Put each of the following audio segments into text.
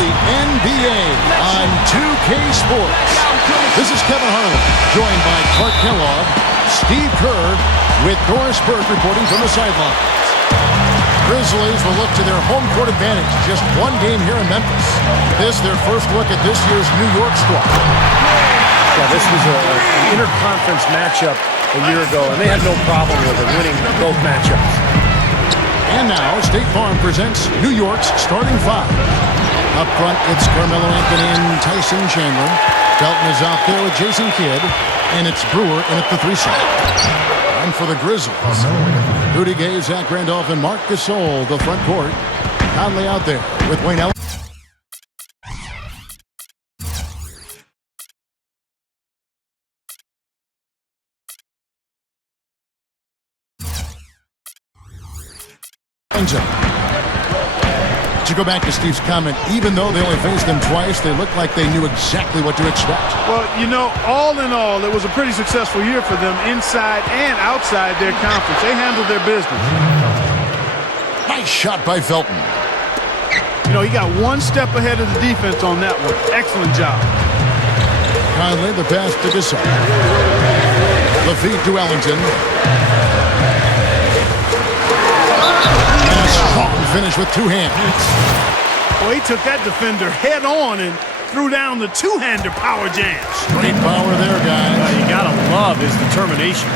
the NBA on 2K Sports. This is Kevin Harlan, joined by Clark Kellogg, Steve Kerr, with Doris Burke reporting from the sidelines. Grizzlies will look to their home court advantage. Just one game here in Memphis. This their first look at this year's New York squad. Yeah, this was an interconference matchup a year ago, and they had no problem with it, winning both matchups. And now, State Farm presents New York's starting five. Up front, it's Carmello Anthony and Tyson Chandler. Felton is out there with Jason Kidd, and it's Brewer in at the 3 side. And for the Grizzlies, Rudy Gay, Zach Randolph, and Marc Gasol, the front court. Conley out there with Wayne Ellington. To go back to Steve's comment, even though they only faced them twice, they looked like they knew exactly what to expect. Well, you know, all in all, it was a pretty successful year for them inside and outside their conference. They handled their business. Nice shot by Felton. You know, he got one step ahead of the defense on that one. Excellent job. Conley, the pass to Gasol. The feed to Ellington. Strong finish with two hands. Well, he took that defender head on and threw down the two-hander power jam. Great power there, guys. You gotta love his determination.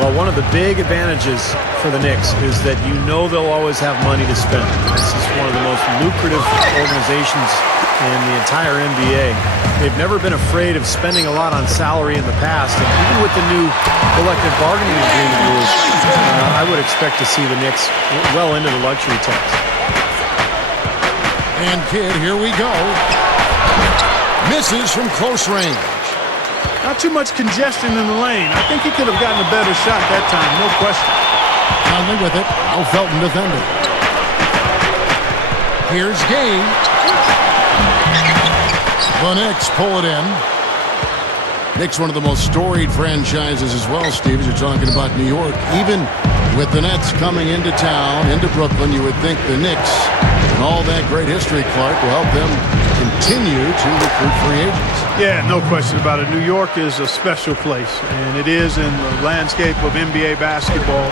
Well, one of the big advantages for the Knicks is that you know they'll always have money to spend. This is one of the most lucrative organizations in the entire NBA. They've never been afraid of spending a lot on salary in the past, and even with the new collective bargaining agreement rules, I would expect to see the Knicks well into the luxury tax. And Kidd, here we go. Misses from close range. Not too much congestion in the lane. I think he could have gotten a better shot that time, no question. Conley with it. Now Felton defending. Here's Gay. The Knicks pull it in. Knicks, one of the most storied franchises as well, Steve, as you're talking about New York. Even with the Nets coming into town, into Brooklyn, you would think the Knicks and all that great history, Clark, will help them continue to recruit free agents. Yeah, no question about it. New York is a special place, and it is in the landscape of NBA basketball.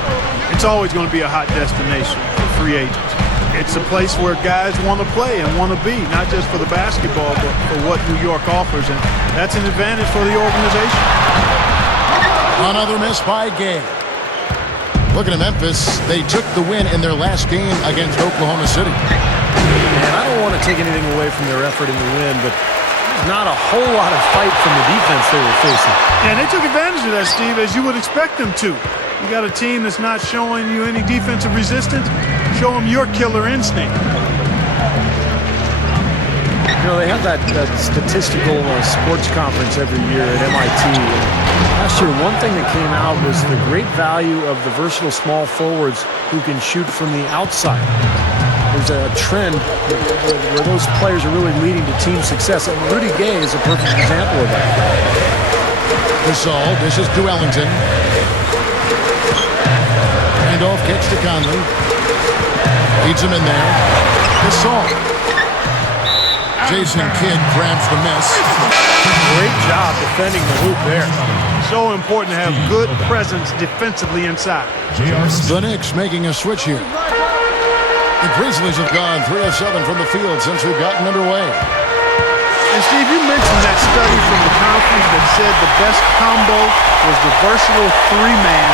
It's always going to be a hot destination for free agents. It's a place where guys want to play and want to be, not just for the basketball, but for what New York offers, and that's an advantage for the organization. Another miss by Gay. Looking at Memphis, they took the win in their last game against Oklahoma City. And I don't want to take anything away from their effort in the win, but there's not a whole lot of fight from the defense they were facing. And they took advantage of that, Steve, as you would expect them to. You got a team that's not showing you any defensive resistance. Show them your killer instinct. You know, they have that statistical sports conference every year at MIT. Last year, one thing that came out was the great value of the versatile small forwards who can shoot from the outside. There's a trend where those players are really leading to team success, and Rudy Gay is a perfect example of that. Gasol dishes to Ellington. Randolph kicks to Conley. Leads him in there. Gasol. Jason Kidd grabs the miss. Great job defending the hoop there. So important to have good presence defensively inside. The Knicks making a switch here. The Grizzlies have gone 3 of 7 from the field since we've gotten underway. And Steve, you mentioned that study from the conference that said the best combo was the versatile three-man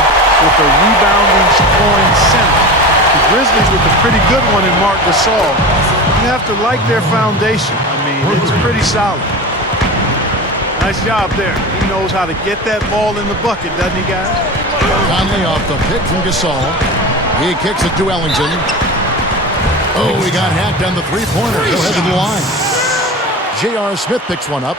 with a rebounding scoring center. The Grizzlies with a pretty good one in Marc Gasol. You have to like their foundation. I mean, it's pretty solid. Nice job there. He knows how to get that ball in the bucket, doesn't he, guys? Conley off the pick from Gasol. He kicks it to Ellington. Oh, he got hacked on the three-pointer. He'll head to the line. J.R. Smith picks one up.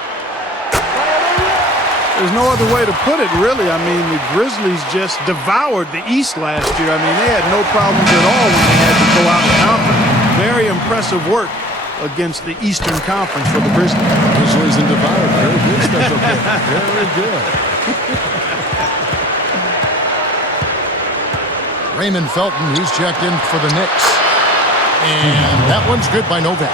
There's no other way to put it, really. I mean, the Grizzlies just devoured the East last year. I mean, they had no problems at all when they had to go out of conference. Very impressive work against the Eastern Conference for the Grizzlies. Grizzlies and devoured. Very good, Special K. Very good. Raymond Felton, he's checked in for the Knicks. And that one's good by Novak.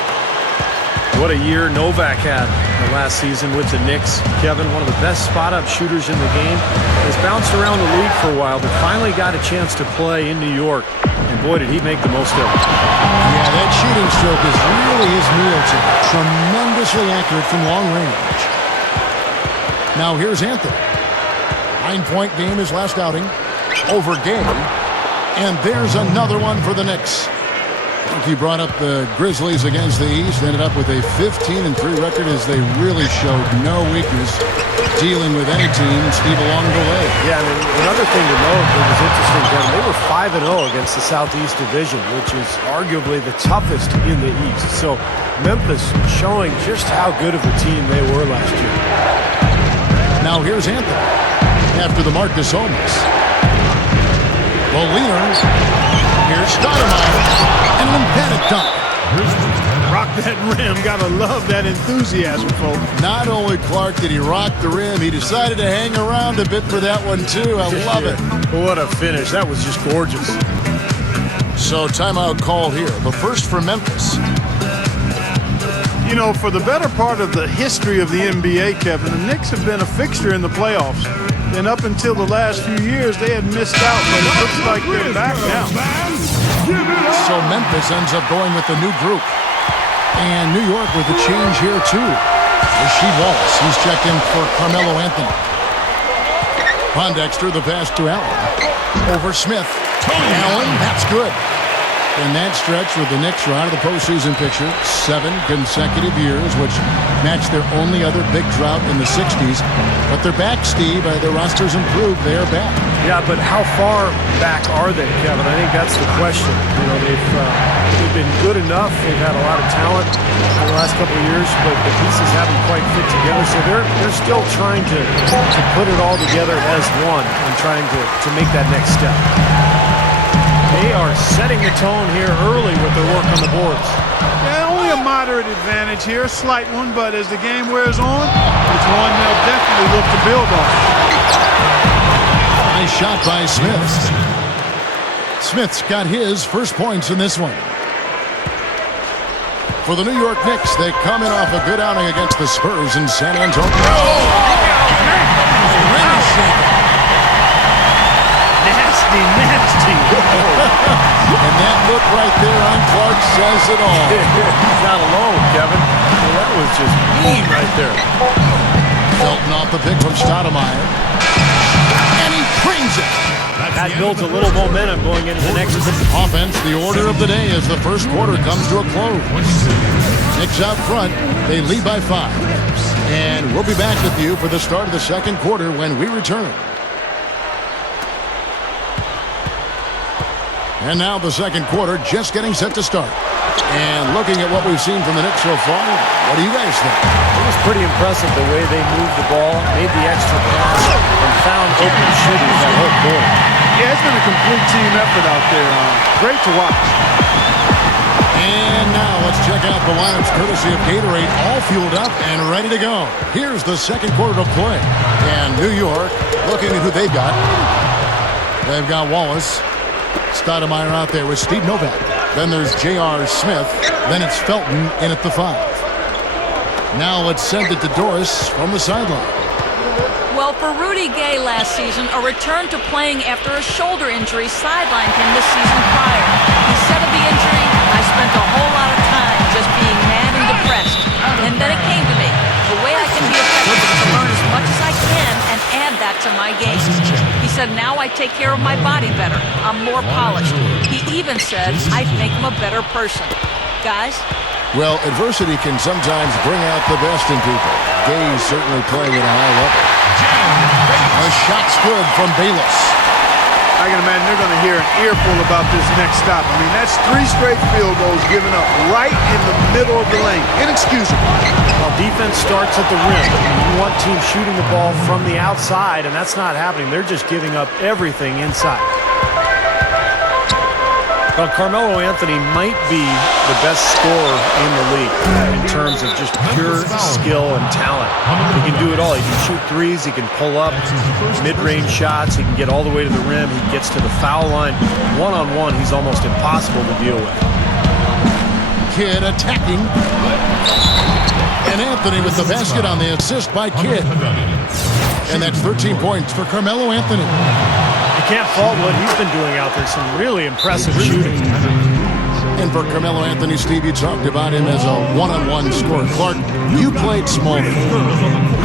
What a year Novak had the last season with the Knicks. Kevin, one of the best spot-up shooters in the game. Has bounced around the league for a while, but finally got a chance to play in New York. And boy, did he make the most of it. Yeah, that shooting stroke is really his meal ticket. Tremendously accurate from long range. Now here's Anthony. 9-point game his last outing over Gay. And there's another one for the Knicks. You brought up the Grizzlies against the East, ended up with a 15-3 record as they really showed no weakness dealing with any team, Steve, along the way. Yeah, and another thing to note that was interesting, Kevin, they were 5-0 against the Southeast Division, which is arguably the toughest in the East. So Memphis showing just how good of a team they were last year. Now here's Anthony after the Marcus Holmes. Leaner. Here's Stoudemire, and an emphatic dunk. Rock that rim. Gotta love that enthusiasm, folks. Not only, Clark, did he rock the rim, he decided to hang around a bit for that one, too. I love it. What a finish. That was just gorgeous. So, timeout called here. The first for Memphis. You know, for the better part of the history of the NBA, Kevin, the Knicks have been a fixture in the playoffs. And up until the last few years, they had missed out, but it looks like they're back now. So Memphis ends up going with the new group. And New York with a change here, too. Rasheed Wallace, he's checked in for Carmello Anthony. Pondexter, the pass to Allen. Over Smith. Allen, that's good. In that stretch with the Knicks are out of the postseason picture, 7 consecutive years, which matched their only other big drought in the 60s. But they're back, Steve. Their roster's improved. They are back. Yeah, but how far back are they, Kevin? I think that's the question. You know, they've been good enough. They've had a lot of talent in the last couple of years, but the pieces haven't quite fit together. So they're still trying to put it all together as one and trying to make that next step. They are setting the tone here early with their work on the boards. Yeah, only a moderate advantage here, a slight one, but as the game wears on, it's one they'll definitely look to build on. Nice shot by Smith. Smith's got his first points in this one. For the New York Knicks, they come in off a good outing against the Spurs in San Antonio. Nasty. And that look right there on Clark says it all. He's not alone, Kevin. Well, that was just mean right there. Felton off the pick from Stoudemire. And he creams it. That builds a little momentum going into the next offense. The order of the day as the first quarter comes to a close. Knicks out front. They lead by 5. And we'll be back with you for the start of the second quarter when we return. And now the second quarter just getting set to start. And looking at what we've seen from the Knicks so far, what do you guys think? It was pretty impressive the way they moved the ball, made the extra pass, and found open shooters that whole quarter. Yeah, it's been a complete team effort out there. Great to watch. And now let's check out the lineups courtesy of Gatorade, all fueled up and ready to go. Here's the second quarter to play. And New York, looking at who they've got. They've got Wallace. Stoudemire out there with Steve Novak. Then there's J.R. Smith. Then it's Felton in at the 5. Now let's send it to Doris from the sideline. Well, for Rudy Gay last season, a return to playing after a shoulder injury sidelined him the season prior. He said of the injury, I spent a whole lot of time just being mad and depressed. And then it came to me. The way I can be effective is to learn as much as I can and add that to my game. He said, now I take care of my body better. I'm more polished. He even said, I make him a better person. Guys? Well, adversity can sometimes bring out the best in people. Gay's certainly playing at a high level. A shot's good from Bayless. I can imagine they're going to hear an earful about this next stop. I mean, that's 3 straight field goals given up right in the middle of the lane. Inexcusable. Well, defense starts at the rim. You want teams shooting the ball from the outside, and that's not happening. They're just giving up everything inside. Well, Carmello Anthony might be the best scorer in the league in terms of just pure skill and talent. He can do it all. He can shoot threes. He can pull up mid-range shots. He can get all the way to the rim. He gets to the foul line. One-on-one, he's almost impossible to deal with. Kidd attacking. And Anthony with the basket on the assist by Kidd. And that's 13 points for Carmello Anthony. You can't fault what he's been doing out there. Some really impressive shooting. And for Carmello Anthony, Steve, you talked about him as a one-on-one scorer. Clark, you played small.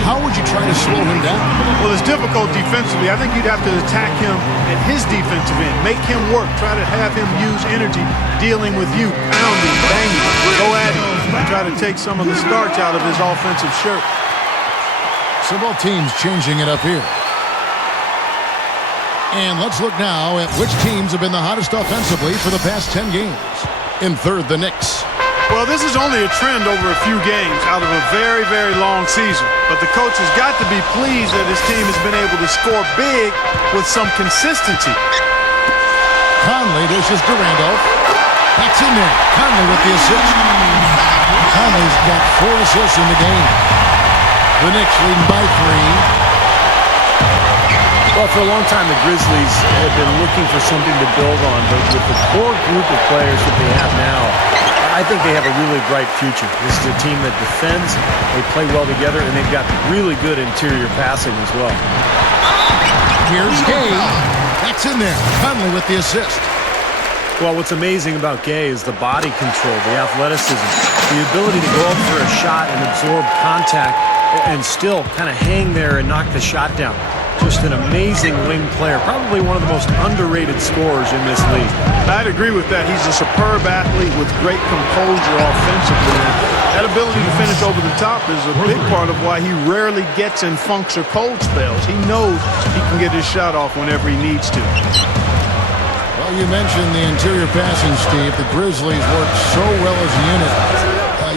How would you try to slow him down? Well, it's difficult defensively. I think you'd have to attack him at his defensive end. Make him work. Try to have him use energy dealing with you. Pounding, banging, go at him. And try to take some of the starch out of his offensive shirt. So both teams changing it up here. And let's look now at which teams have been the hottest offensively for the past 10 games. In third, the Knicks. Well, this is only a trend over a few games out of a very, very long season. But the coach has got to be pleased that his team has been able to score big with some consistency. Conley dishes to Randolph. That's in there. Conley with the assist. Conley's got 4 assists in the game. The Knicks leading by 3. Well, for a long time, the Grizzlies have been looking for something to build on, but with the core group of players that they have now, I think they have a really bright future. This is a team that defends, they play well together, and they've got really good interior passing as well. Here's Gay. That's in there. Conley with the assist. Well, what's amazing about Gay is the body control, the athleticism, the ability to go up for a shot and absorb contact and still kind of hang there and knock the shot down. Just an amazing wing player, probably one of the most underrated scorers in this league. I'd agree with that. He's a superb athlete with great composure offensively. That ability to finish over the top is a big part of why he rarely gets in funks or cold spells. He knows he can get his shot off whenever he needs to. Well, you mentioned the interior passing, Steve. The Grizzlies work so well as a unit.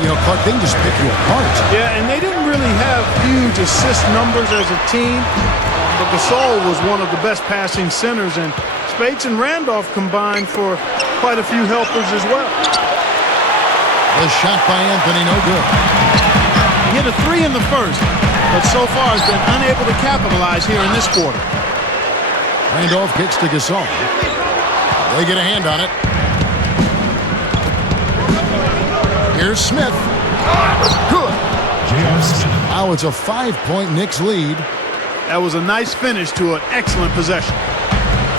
Clark, they can just pick you apart. Yeah, and they didn't really have huge assist numbers as a team. But Gasol was one of the best passing centers, and Spates and Randolph combined for quite a few helpers as well. The shot by Anthony, no good. He hit a 3 in the first, but so far has been unable to capitalize here in this quarter. Randolph kicks to Gasol. They get a hand on it. Here's Smith. Good. Now it's a 5-point Knicks lead. That was a nice finish to an excellent possession.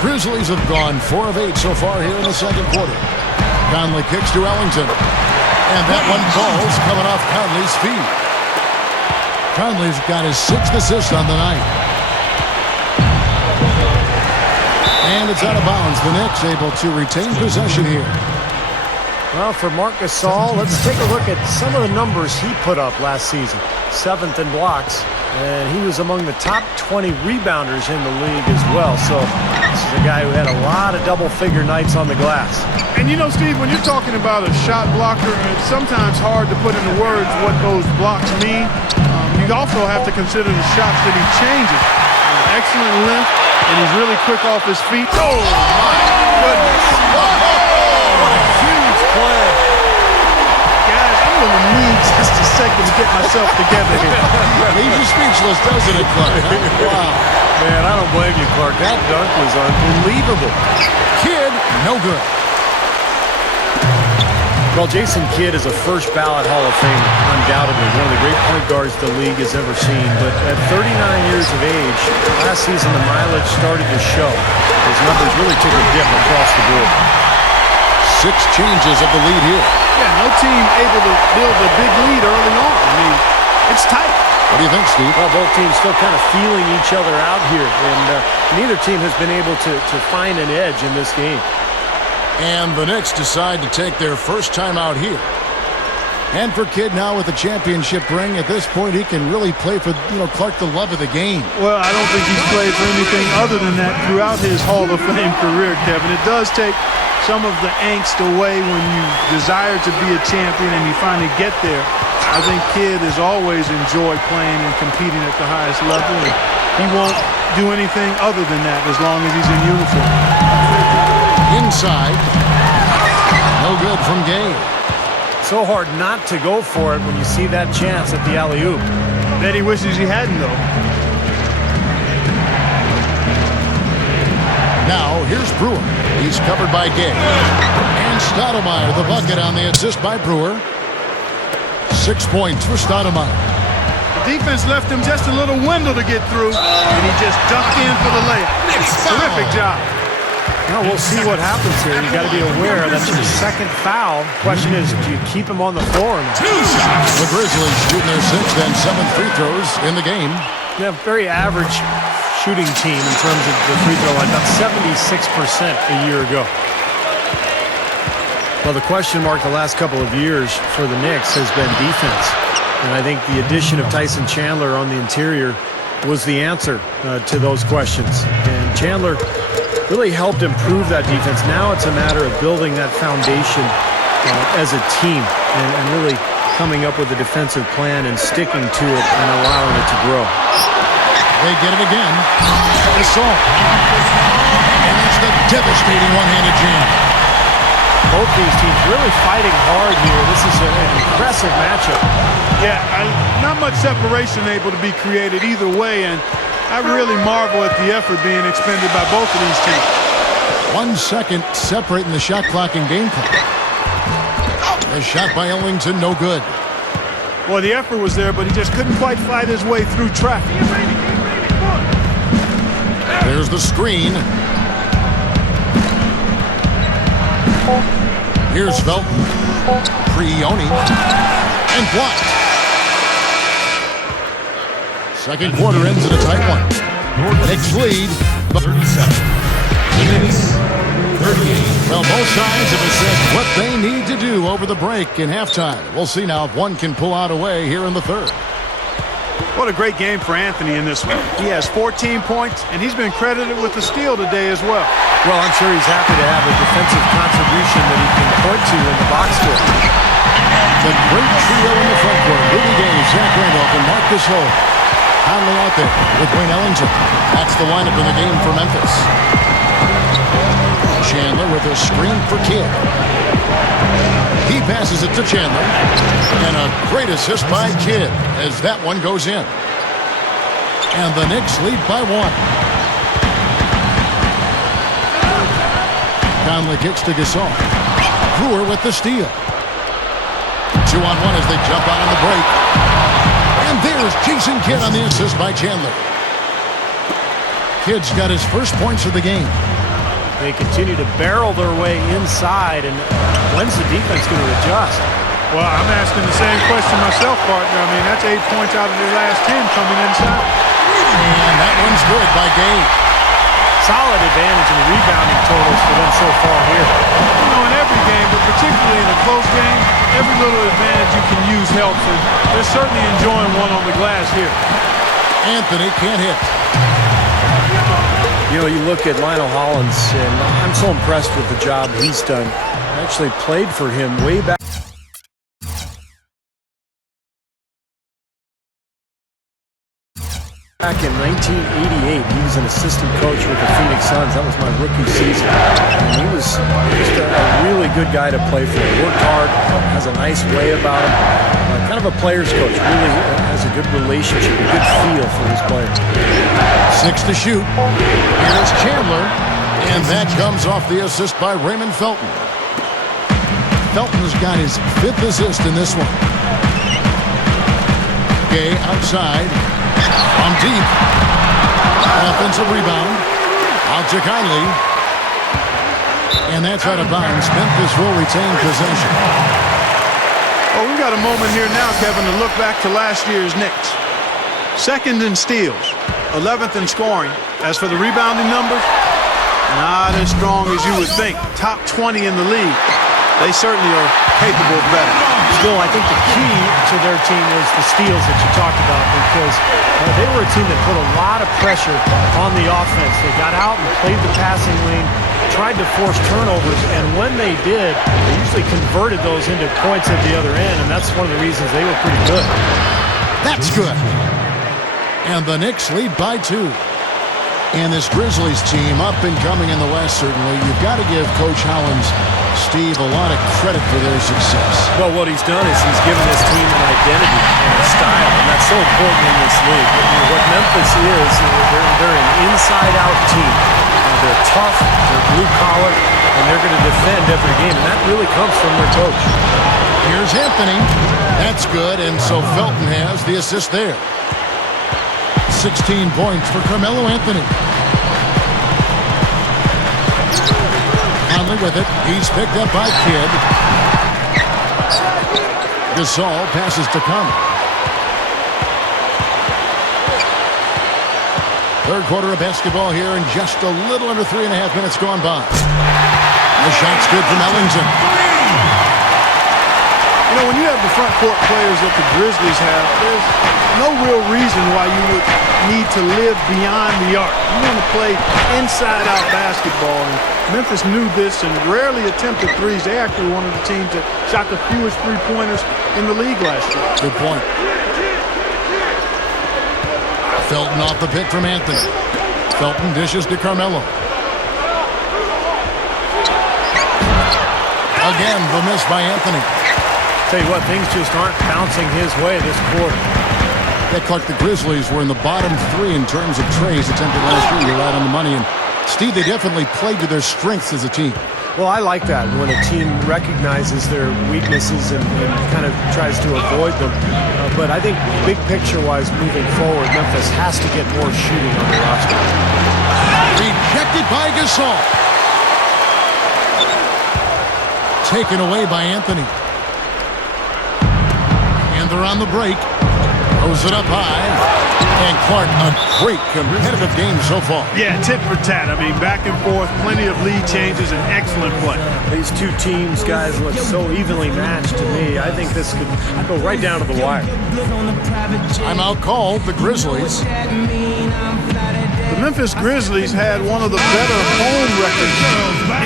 Grizzlies have gone 4 of 8 so far here in the second quarter. Conley kicks to Ellington. And that one falls coming off Conley's feet. Conley's got his 6th assist on the night. And it's out of bounds. The Knicks able to retain possession here. Well, for Marc Gasol, let's take a look at some of the numbers he put up last season. 7th in blocks, and he was among the top 20 rebounders in the league as well. So this is a guy who had a lot of double-figure nights on the glass. And you know, Steve, when you're talking about a shot blocker, it's sometimes hard to put into words what those blocks mean. You also have to consider the shots that he changes. Excellent length, and he's really quick off his feet. Oh, my goodness. What a huge play. Guys, I'm going to need just a second to get myself together here. Leaves you speechless, doesn't it, Clark? Wow. Man, I don't blame you, Clark. That dunk was unbelievable. Kidd, no good. Well, Jason Kidd is a first ballot Hall of Famer, undoubtedly one of the great point guards the league has ever seen. But at 39 years of age, last season the mileage started to show. His numbers really took a dip across the board. 6 changes of the lead here. Yeah, no team able to build a big lead early on. I mean, it's tight. What do you think, Steve? Well, both teams still kind of feeling each other out here, and neither team has been able to find an edge in this game. And the Knicks decide to take their first time out here. And for Kidd now with the championship ring, at this point he can really play for, Clark, the love of the game. Well, I don't think he's played for anything other than that throughout his Hall of Fame career, Kevin. It does take some of the angst away when you desire to be a champion and you finally get there. I think Kidd has always enjoyed playing and competing at the highest level, and he won't do anything other than that as long as he's in uniform. Inside. No good from Gay. So hard not to go for it when you see that chance at the alley-oop. Bet he wishes he hadn't, though. Now, here's Brewer. He's covered by Gay. And And Stoudemire, the bucket on the assist by Brewer. 6 points for Stoudemire. The defense left him just a little window to get through, and he just dunked in for the layup. Terrific job. Now we'll see what happens here. You got to be aware that's your second foul. Question is, do you keep him on the floor? The Grizzlies shooting their 6th and 7th free throws in the game. They have very average shooting team in terms of the free throw line, about 76% a year ago. Well, the question mark the last couple of years for the Knicks has been defense. And I think the addition of Tyson Chandler on the interior was the answer to those questions. And Chandler really helped improve that defense. Now it's a matter of building that foundation as a team and really coming up with a defensive plan and sticking to it and allowing it to grow. They get it again. Gasol. And it's the devastating one-handed jam. Both these teams really fighting hard here. This is an impressive matchup. Yeah, not much separation able to be created either way, and I really marvel at the effort being expended by both of these teams. 1 second separating the shot clock and game clock. A shot by Ellington, no good. Well, the effort was there, but he just couldn't quite fight his way through traffic. There's the screen. Here's Felton. Prioni. And blocked. Second quarter ends in a tight one. Knicks lead. 37. The Knicks, 38. Well, both sides have assessed what they need to do over the break in halftime. We'll see now if one can pull out a way here in the third. What a great game for Anthony in this one. He has 14 points, and he's been credited with the steal today as well. Well, I'm sure he's happy to have a defensive contribution that he can point to in the box score. The great trio in the front court. Rudy Gay, Zach Randolph, and Marcus Hull. Conley out there with Wayne Ellington. That's the lineup in the game for Memphis. Chandler with a screen for Kidd. He passes it to Chandler. And a great assist by Kidd as that one goes in. And the Knicks lead by 1. Conley kicks to Gasol. Brewer with the steal. 2-on-1 as they jump out on the break. And there's Jason Kidd on the assist by Chandler. Kidd's got his first points of the game. They continue to barrel their way inside, and when's the defense going to adjust? Well, I'm asking the same question myself, partner. I mean, that's 8 points out of their last 10 coming inside. And that one's good by Gay. Solid advantage in the rebounding totals for them so far here. You know, in every game, but particularly in a close game, every little advantage you can use helps, and they're certainly enjoying one on the glass here. Anthony can't hit. You know, you look at Lionel Hollins, and I'm so impressed with the job he's done. I actually played for him way back. Back in 1988, he was an assistant coach with the Phoenix Suns. That was my rookie season. And he was just a really good guy to play for. Worked hard, has a nice way about him. Kind of a player's coach. Really has a good relationship, a good feel for his players. 6 to shoot. Here's Chandler. And that comes off the assist by Raymond Felton. Felton's got his 5th assist in this one. Gay outside. From deep. Offensive rebound. Out to Conley. And that's out of bounds. Memphis will retain possession. Oh, we've got a moment here now, Kevin, to look back to last year's Knicks. 2nd in steals, 11th in scoring. As for the rebounding numbers, not as strong as you would think. Top 20 in the league. They certainly are capable of better. Still, I think the key to their team was the steals that you talked about, because they were a team that put a lot of pressure on the offense. They got out and played the passing lane, tried to force turnovers, and when they did, they usually converted those into points at the other end, and that's one of the reasons they were pretty good. That's good. And the Knicks lead by 2. And this Grizzlies team, up and coming in the West, certainly. You've got to give Coach Howland's Steve a lot of credit for their success. Well, what he's done is he's given this team an identity and a style, and that's so important in this league. What Memphis is, they're an inside-out team. They're tough, they're blue-collar, and they're going to defend every game, and that really comes from their coach. Here's Anthony. That's good, and so Felton has the assist there. 16 points for Carmello Anthony. Conley with it. He's picked up by Kidd. Gasol passes to Conley. Third quarter of basketball here, and just a little under 3.5 minutes gone by. The shot's good from Ellington. You know, when you have the front court players that the Grizzlies have, there's no real reason why you would need to live beyond the arc. You want to play inside-out basketball, and Memphis knew this and rarely attempted threes. They actually were one of the teams that shot the fewest three-pointers in the league last year. Good point. Felton off the pick from Anthony. Felton dishes to Carmello. Again, the miss by Anthony. Tell you what, things just aren't bouncing his way this quarter. Yeah, Clark, the Grizzlies were in the bottom 3 in terms of trays attempted last year. You're right on the money. And Steve, they definitely played to their strengths as a team. Well, I like that when a team recognizes their weaknesses and kind of tries to avoid them. But I think big picture-wise moving forward, Memphis has to get more shooting on the roster. Rejected by Gasol. Taken away by Anthony. And they're on the break. Throws it up high. And Clark, a great competitive game so far. Yeah, tit for tat. I mean, back and forth, plenty of lead changes, and excellent play. These two teams, guys, look so evenly matched to me. I think this could go right down to the wire. Timeout called the Grizzlies. The Memphis Grizzlies had one of the better home records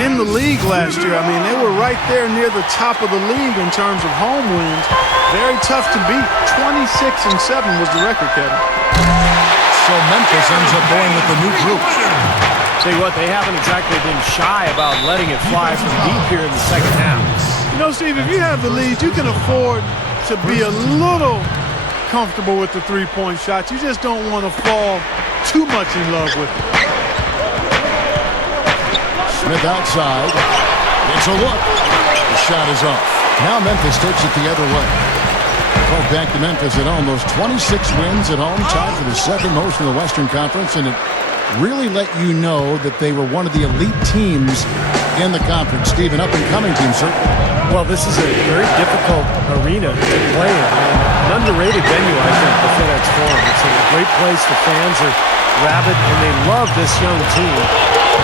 in the league last year. I mean, they were right there near the top of the league in terms of home wins. Very tough to beat. 26-7 was the record, Kevin. So Memphis ends up going with the new group. Tell you what, they haven't exactly been shy about letting it fly from deep here in the second half. You know, Steve, if you have the lead, you can afford to be a little comfortable with the three-point shots. You just don't want to fall too much in love with it. Smith outside. It's a look. The shot is off. Now Memphis takes it the other way. Well, back to Memphis at home. Those 26 wins at home, tied for the second most in the Western Conference, and it really let you know that they were one of the elite teams in the conference. Steve, an up-and-coming team, sir. Well, this is a very difficult arena to play in. An underrated venue, I think, the FedEx Forum. It's a great place. The fans are rabid, and they love this young team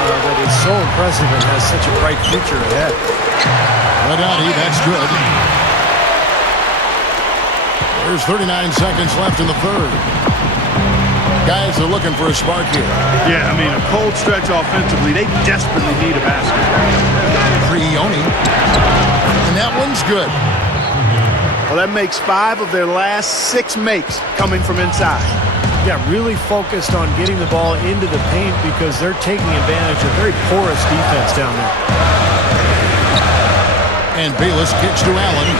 that is so impressive and has such a bright future ahead. Radati, that's good. There's 39 seconds left in the third. Guys are looking for a spark here. Yeah, I mean, a cold stretch offensively. They desperately need a basket. Prioni. And that one's good. Well, that makes 5 of their last 6 makes coming from inside. Yeah, really focused on getting the ball into the paint because they're taking advantage of very porous defense down there. And Bayless kicks to Allen.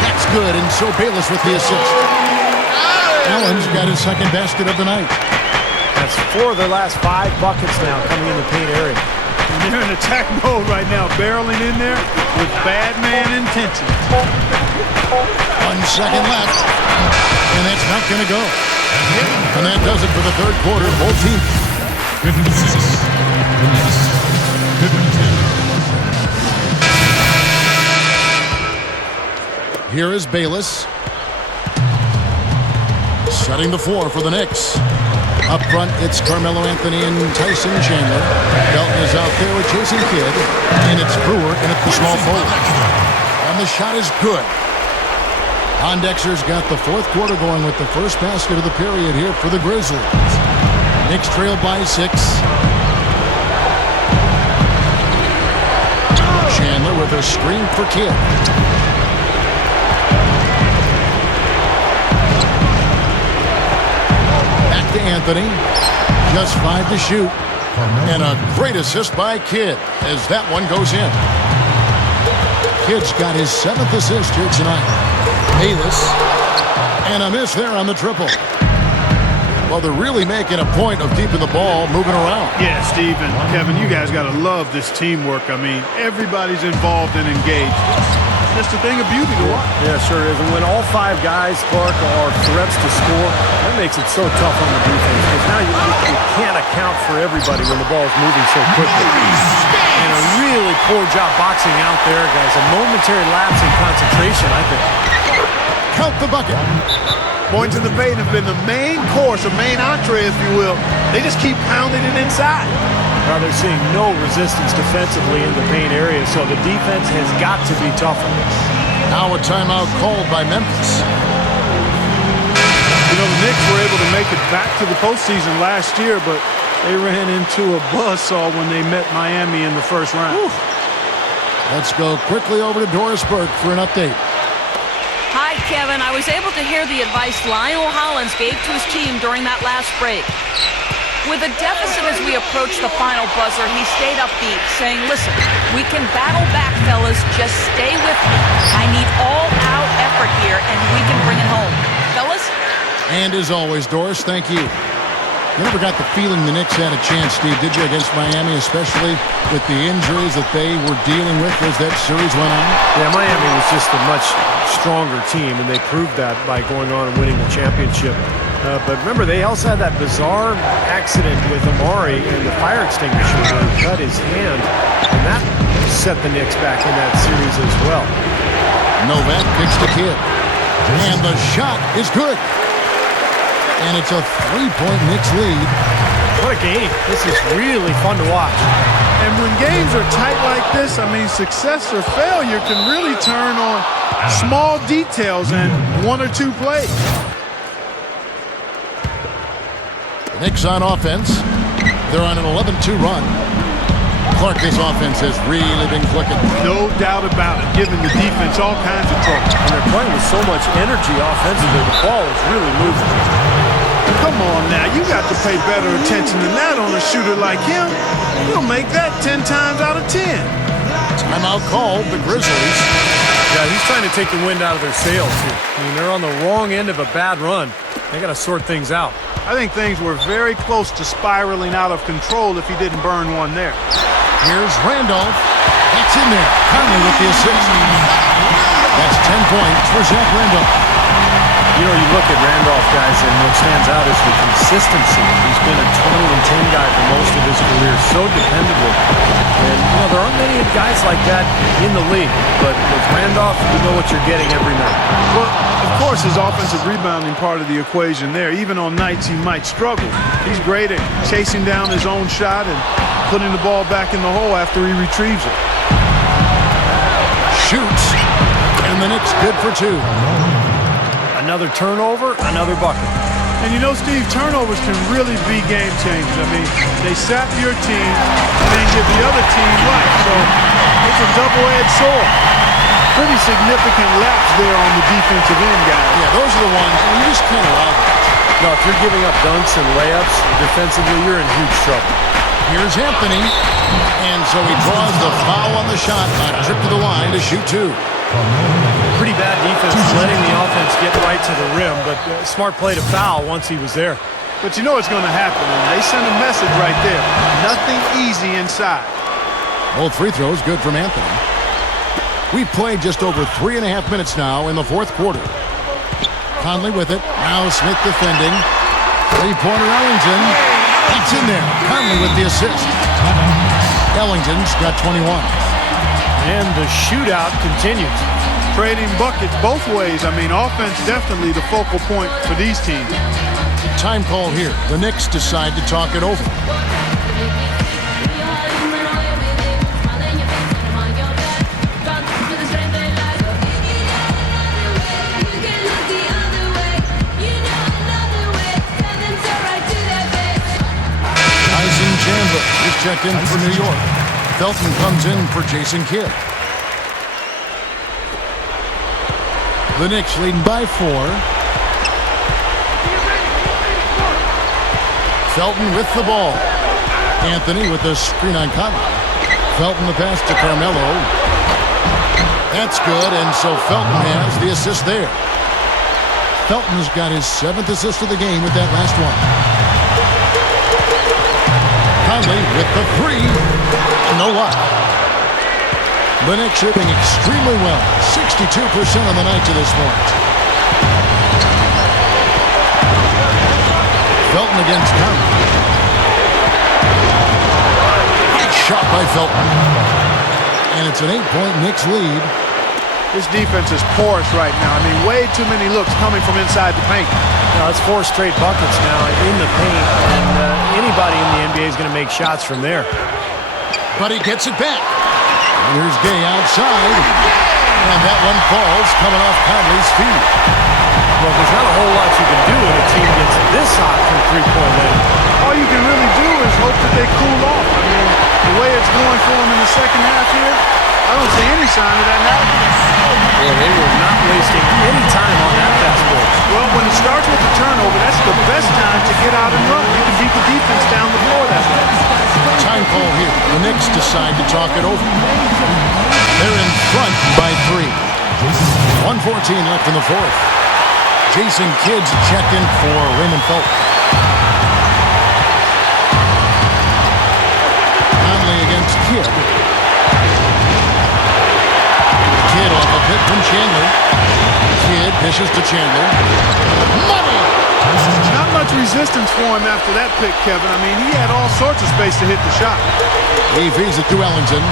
That's good, and so Bayless with the assist. Allen's got his second basket of the night. That's 4 of their last 5 buckets now coming in the paint area. And they're in attack mode right now, barreling in there with bad man intentions. 1 second left, and that's not going to go. And that does it for the third quarter. Both teams. 56. The Knicks. 52. Here is Bayless. Setting the floor for the Knicks. Up front, it's Carmello Anthony and Tyson Chandler. Belton is out there with Jason Kidd. And it's Brewer in at the small forward. And the shot is good. Pondexter's got the fourth quarter going with the first basket of the period here for the Grizzlies. Knicks trail by 6. Chandler with a screen for Kidd. to Anthony. Just 5 to shoot. And a great assist by Kidd as that one goes in. Kidd's got his 7th assist here tonight. Bayless. And a miss there on the triple. Well, they're really making a point of keeping the ball moving around. Yeah, Steve and Kevin, you guys got to love this teamwork. I mean, everybody's involved and engaged. It's just a thing of beauty to watch. Yeah, sure is. And when all 5 guys, Clark, are threats to score, that makes it so tough on the defense. Because now you can't account for everybody when the ball is moving so quickly. And a really poor job boxing out there, guys. A momentary lapse in concentration, I think. Count the bucket. Points in the paint have been the main course, or main entree, if you will. They just keep pounding it inside. Now they're seeing no resistance defensively in the paint area, so the defense has got to be tougher. Now a timeout called by Memphis. You know, the Knicks were able to make it back to the postseason last year, but they ran into a buzzsaw when they met Miami in the first round. Whew. Let's go quickly over to Doris Burke for an update. Hi, Kevin. I was able to hear the advice Lionel Hollins gave to his team during that last break. With a deficit as we approach the final buzzer, he stayed upbeat, saying, listen, we can battle back, fellas. Just stay with me. I need all-out effort here, and we can bring it home. Fellas? And as always, Doris, thank you. You never got the feeling the Knicks had a chance, Steve, did you, against Miami, especially with the injuries that they were dealing with as that series went on? Yeah, Miami was just a much stronger team, and they proved that by going on and winning the championship. But remember, they also had that bizarre accident with Amari and the fire extinguisher where he cut his hand, and that set the Knicks back in that series as well. Novak kicks the Kidd. And the shot is good. And it's a 3-point Knicks lead. What a game. This is really fun to watch. And when games are tight like this, I mean, success or failure can really turn on small details and 1 or 2 plays. The Knicks on offense. They're on an 11-2 run. Clark, this offense has really been clicking. No doubt about it, giving the defense all kinds of trouble. And they're playing with so much energy offensively. The ball is really moving. Come on now, you got to pay better attention than that on a shooter like him. He'll make that 10 times out of 10. Timeout called the Grizzlies. Yeah, he's trying to take the wind out of their sails here. I mean, they're on the wrong end of a bad run. They got to sort things out. I think things were very close to spiraling out of control if he didn't burn one there. Here's Randolph. That's in there. Conley with the assist. That's 10 points for Zach Randolph. You know, you look at Randolph, guys, and what stands out is the consistency. He's been a 20-10 guy for most of his career, so dependable. And, you know, there aren't many guys like that in the league. But with Randolph, you know what you're getting every night. Well, of course, his offensive rebounding part of the equation there. Even on nights he might struggle, he's great at chasing down his own shot and putting the ball back in the hole after he retrieves it. Shoots. And the Knicks good for 2. Another turnover, another bucket. And you know, Steve, turnovers can really be game changers. I mean, they sap your team and then give the other team life. So it's a double-edged sword. Pretty significant lapse there on the defensive end, guys. Yeah, those are the ones you just can't allow that. No, if you're giving up dunks and layups defensively, you're in huge trouble. Here's Anthony. And so he draws the foul on the shot. A trip to the line to shoot 2. Pretty bad defense letting the offense get right to the rim, but smart play to foul once he was there. But you know what's going to happen, and they send a message right there. Nothing easy inside. Both free throws good from Anthony. We've played just over 3.5 minutes now in the 4th quarter. Conley with it. Now Smith defending. Three-pointer Ellington. That's in there. Conley with the assist. Ellington's got 21. And the shootout continues. Trading buckets both ways. I mean, offense definitely the focal point for these teams. Time call here. The Knicks decide to talk it over. Chandler is checked in for New York. Felton comes in for Jason Kidd. The Knicks leading by 4. Felton with the ball. Anthony with the screen on Conley. Felton the pass to Carmello. That's good, and so Felton has the assist there. Felton's got his 7th assist of the game with that last one. Conley with the 3. No luck. The Knicks shooting extremely well. 62% on the night to this point. Felton against Conley. Nice shot by Felton. And it's an 8-point Knicks lead. This defense is porous right now. I mean, way too many looks coming from inside the paint. It's 4 straight buckets now in the paint, and anybody in the NBA is going to make shots from there. But he gets it back. And here's Gay outside. And that one falls coming off Conley's feet. Well, there's not a whole lot you can do when a team gets this hot from three-point land. All you can really do is hope that they cool off. I mean, the way it's going for them in the second half here, I don't see any sign of that happening. Well, they were not wasting any time on that fast break. Well, when it starts with the turnover, that's the best time to get out and run. You can beat the defense down the floor that way. Time call here. The Knicks decide to talk it over. They're in front by 3. 1:14 left in the 4th. Jason Kidd's checked in for Raymond Felton. Conley against Kidd. Kidd off a pick from Chandler. Kidd dishes to Chandler. Money! Not much resistance for him after that pick, Kevin. I mean, he had all sorts of space to hit the shot. He feeds it to Ellington.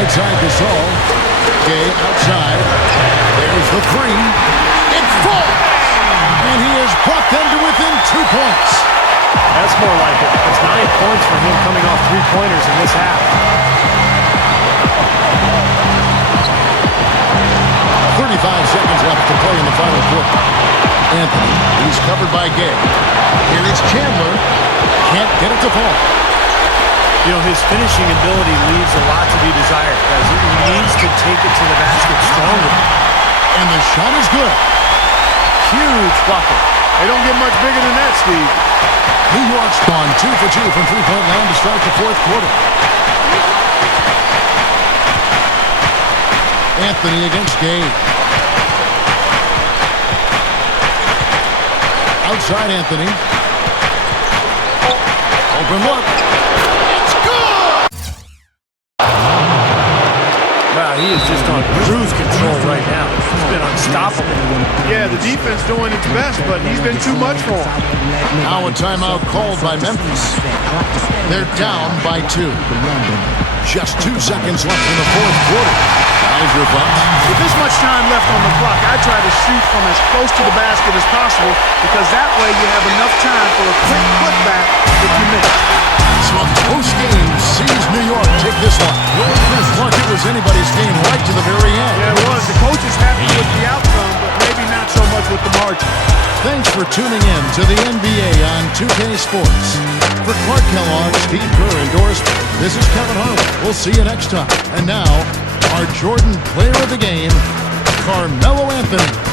Outside Gasol. Gay outside. There's the 3. It falls! And he has brought them to within 2 points. That's more like it. It's 9 points for him coming off three-pointers in this half. 35 seconds left to play in the final quarter. Anthony, he's covered by Gay. Here is Chandler. Can't get it to fall. You know, his finishing ability leaves a lot to be desired, as he needs to take it to the basket stronger. And the shot is good. Huge bucket. They don't get much bigger than that, Steve. New York's gone 2 for 2 from three-point line to start the 4th quarter. Anthony against Gay. Outside Anthony. Open look. It's good! Wow, he is just on cruise control right now. He's been unstoppable. Yeah, the defense doing its best, but he's been too much for him. Now a timeout called by Memphis. They're down by 2. Just 2 seconds left in the 4th quarter. How's your thoughts? With this much time left on the clock, I try to shoot from as close to the basket as possible because that way you have enough time for a quick putback if you miss. So a close game sees New York take this one. Like it was anybody's game right to the very end. Yeah, it was. The coach is happy with the outcome, but maybe not so much with the margin. Thanks for tuning in to the NBA on 2K Sports. For Clark Kellogg, Steve Kerr endorsement, this is Kevin Harlan. We'll see you next time. And now, our Jordan player of the game, Carmello Anthony.